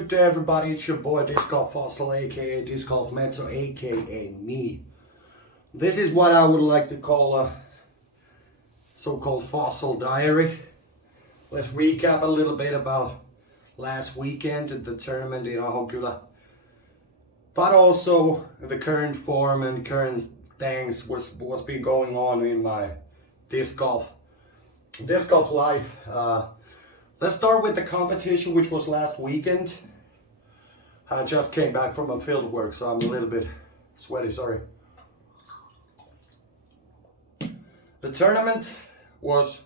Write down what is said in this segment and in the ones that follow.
Good day everybody, it's your boy Discgolf Fossil aka Discgolf Mezzo aka me. This is what I would like to call a so-called fossil diary. Let's recap a little bit about last weekend at the tournament in Ahokula. But also the current form and current things what's been going on in my disc golf life. Let's start with the competition, which was last weekend. I just came back from a fieldwork, so I'm a little bit sweaty, sorry. The tournament was,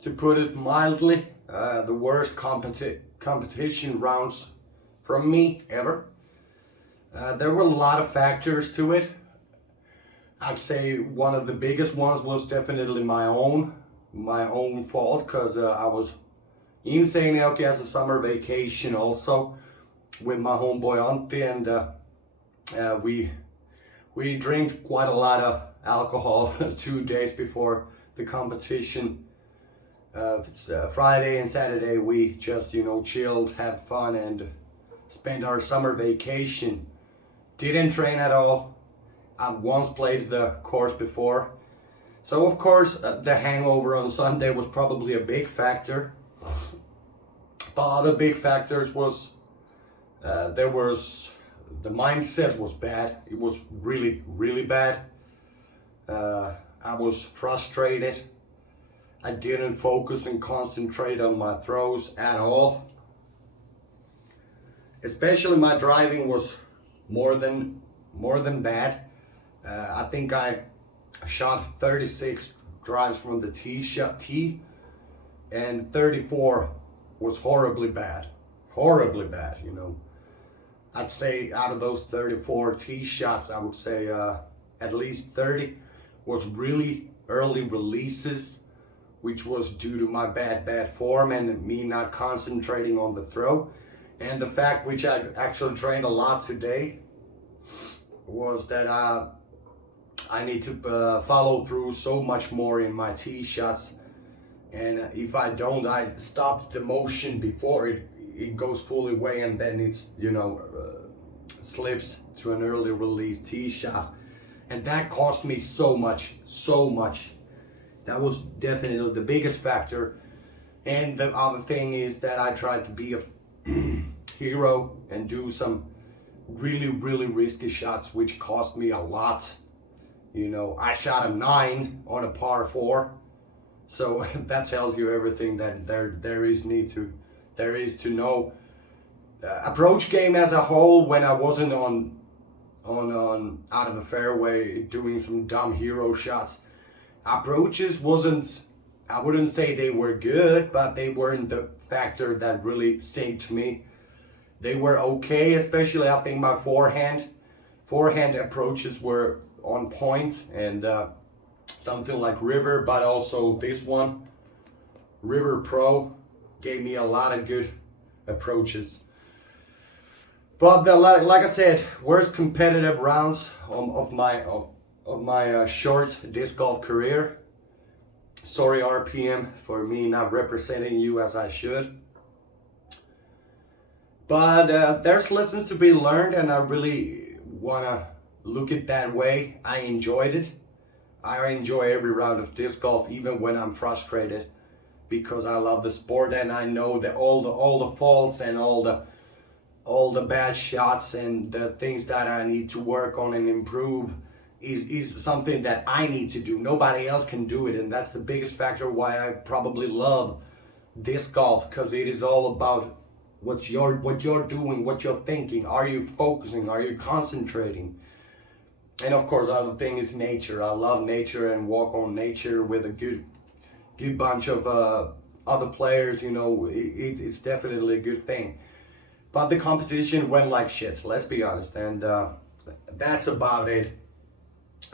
to put it mildly, the worst competition rounds from me ever. There were a lot of factors to it. I'd say one of the biggest ones was definitely my own fault, because I was in Seinäjoki as a summer vacation also with my homeboy Antti, and we drank quite a lot of alcohol 2 days before the competition. Friday and Saturday we just chilled, had fun, and spent our summer vacation. Didn't train at all. I once played the course before, so of course the hangover on Sunday was probably a big factor. But other big factors was the mindset was bad. It was really bad. I was frustrated. I didn't focus and concentrate on my throws at all. Especially my driving was more than bad. I think I shot 36 drives from the tee, and 34 was horribly bad, I'd say out of those 34 tee shots, I would say at least 30 was really early releases, which was due to my bad form and me not concentrating on the throw. And the fact, which I actually trained a lot today, was that I need to follow through so much more in my tee shots. And if I don't, I stop the motion before it goes fully away, and then it's slips to an early release tee shot, and that cost me so much. That was definitely the biggest factor. And the other thing is that I tried to be a hero and do some really risky shots, which cost me a lot. I shot a 9 on a par 4. So that tells you everything that there is to know. Approach game as a whole, when I wasn't on out of the fairway doing some dumb hero shots, approaches I wouldn't say they were good, but they weren't the factor that really synced me. They were okay, especially I think my forehand approaches were on point, and something like River, but also this one, River Pro, gave me a lot of good approaches. But like I said, worst competitive rounds of my short disc golf career. Sorry RPM for me not representing you as I should. But there's lessons to be learned, and I really wanna look at that way. I enjoyed it. I enjoy every round of disc golf, even when I'm frustrated, because I love the sport, and I know that all the faults and all the bad shots and the things that I need to work on and improve is something that I need to do. Nobody else can do it, and that's the biggest factor why I probably love disc golf, because it is all about what you're doing, what you're thinking. Are you focusing? Are you concentrating? And of course, other thing is nature. I love nature and walk on nature with a good bunch of other players. It's definitely a good thing. But the competition went like shit, let's be honest, and that's about it.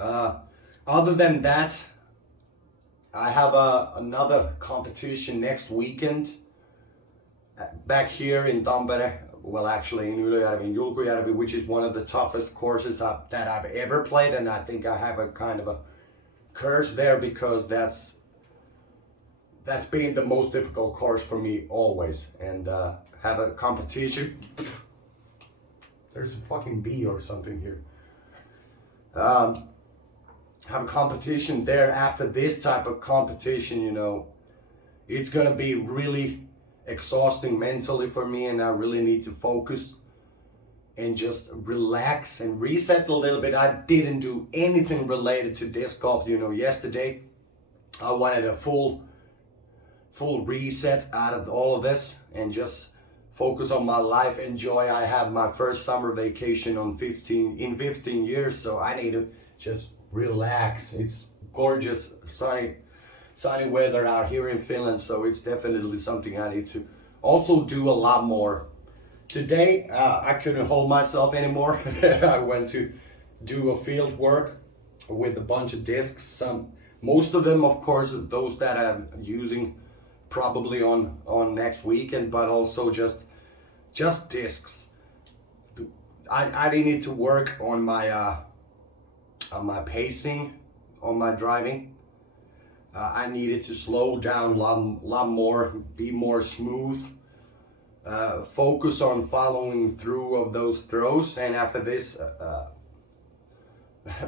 Other than that, I have another competition next weekend back here in Tampere. Well, actually in Ylöjärvi, in Julkujärvi, which is one of the toughest courses that I've ever played, and I think I have a kind of a curse there, because that's been the most difficult course for me always. And have a competition. There's a fucking bee or something here. Have a competition there after this type of competition, you know, it's gonna be really exhausting mentally for me, and I really need to focus and just relax and reset a little bit. I didn't do anything related to disc golf, you know, yesterday. I wanted a full reset out of all of this and just focus on my life, enjoy. I had my first summer vacation in 15 years, so I need to just relax. It's gorgeous sunny weather out here in Finland, so it's definitely something I need to also do a lot more. Today I couldn't hold myself anymore. I went to do a field work with a bunch of discs. Most of them, of course, those that I'm using probably on next weekend, but also just discs. I need to work on my pacing, on my driving. I needed to slow down a lot more, be more smooth, focus on following through of those throws. And after this,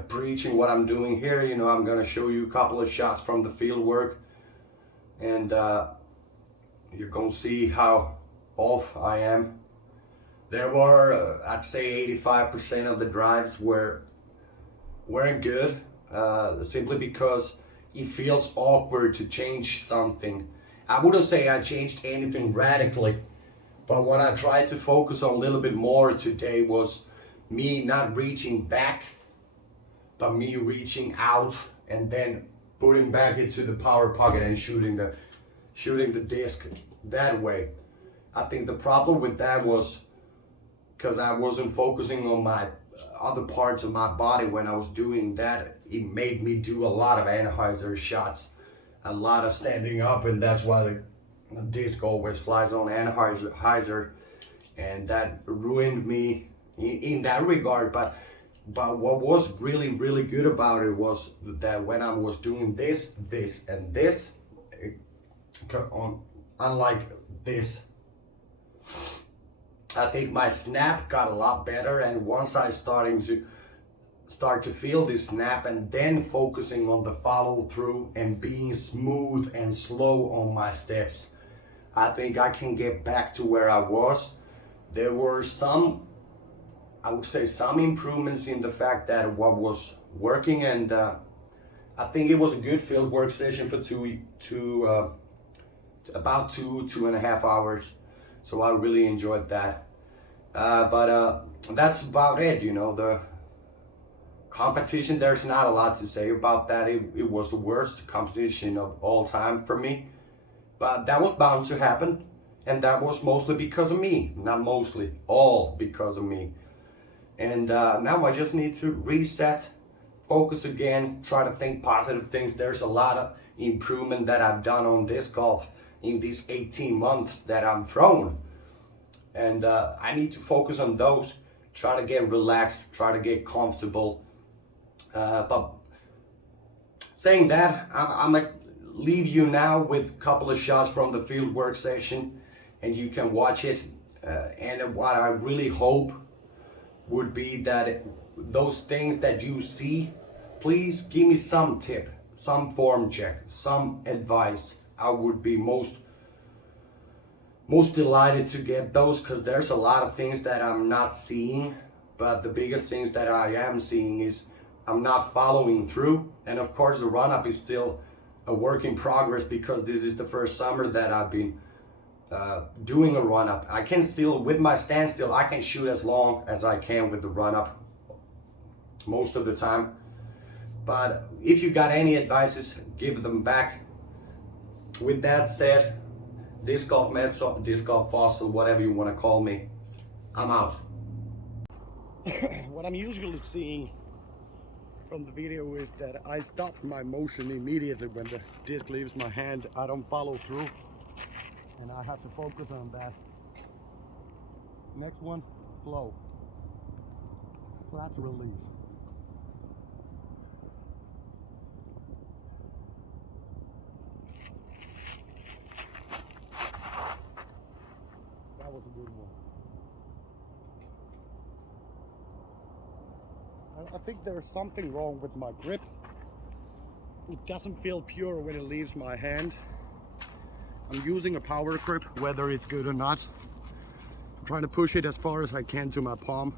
preaching what I'm doing here, you know, I'm gonna show you a couple of shots from the field work, and you're gonna see how off I am. There were, I'd say 85% of the drives weren't good, simply because it feels awkward to change something. I wouldn't say I changed anything radically, but what I tried to focus on a little bit more today was me not reaching back, but me reaching out and then putting back into the power pocket and shooting the disc that way. I think the problem with that was because I wasn't focusing on my other parts of my body when I was doing that. It made me do a lot of Anheuser shots, a lot of standing up, and that's why the disc always flies on Anheuser, and that ruined me in that regard. But what was really good about it was that when I was doing this, and this, unlike this, I think my snap got a lot better. And once I start to feel this snap, and then focusing on the follow through and being smooth and slow on my steps, I think I can get back to where I was. There were I would say some improvements in the fact that what was working, and I think it was a good field work session for about 2.5 hours. So I really enjoyed that. But that's about it, you know. The competition, there's not a lot to say about that. It was the worst competition of all time for me. But that was bound to happen. And that was mostly because of me. Not mostly, all because of me. And now I just need to reset, focus again, try to think positive things. There's a lot of improvement that I've done on disc golf in these 18 months that I'm thrown. And I need to focus on those, try to get relaxed, try to get comfortable. But saying that, I'm gonna leave you now with a couple of shots from the field work session, and you can watch it. And what I really hope would be that those things that you see, please give me some tip, some form check, some advice. I would be most delighted to get those, because there's a lot of things that I'm not seeing, but the biggest things that I am seeing is I'm not following through. And of course the run-up is still a work in progress, because this is the first summer that I've been doing a run-up. I can still, with my standstill, I can shoot as long as I can with the run-up most of the time. But if you got any advices, give them back. With that said, Disc Golf Med, Disc Golf Fossil, whatever you want to call me, I'm out. What I'm usually seeing from the video is that I stop my motion immediately when the disc leaves my hand. I don't follow through, and I have to focus on that. Next one, flow. Flat release. That was I think there's something wrong with my grip. It doesn't feel pure when it leaves my hand. I'm using a power grip, whether it's good or not. I'm trying to push it as far as I can to my palm,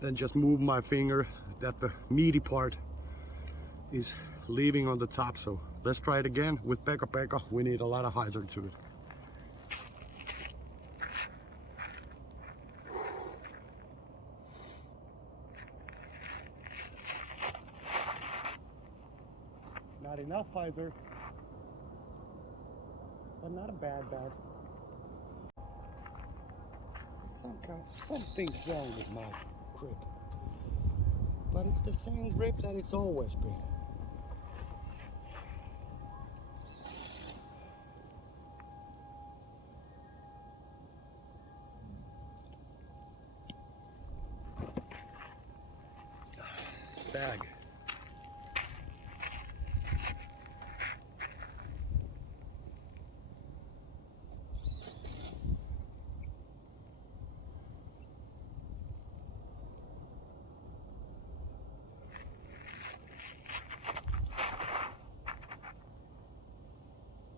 then just move my finger that the meaty part is leaving on the top. So let's try it again with Pekka Pekka. We need a lot of hyzer to it. Not enough hyzer, but not a bad. Something's wrong with my grip, but it's the same grip that it's always been. Stag.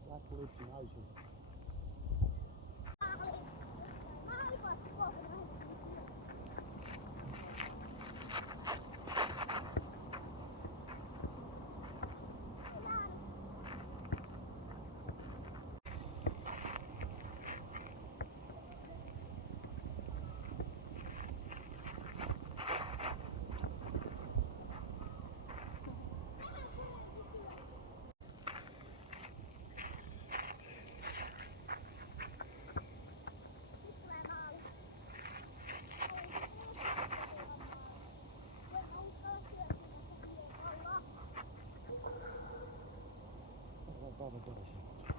That lips nice. Baba Dorothy.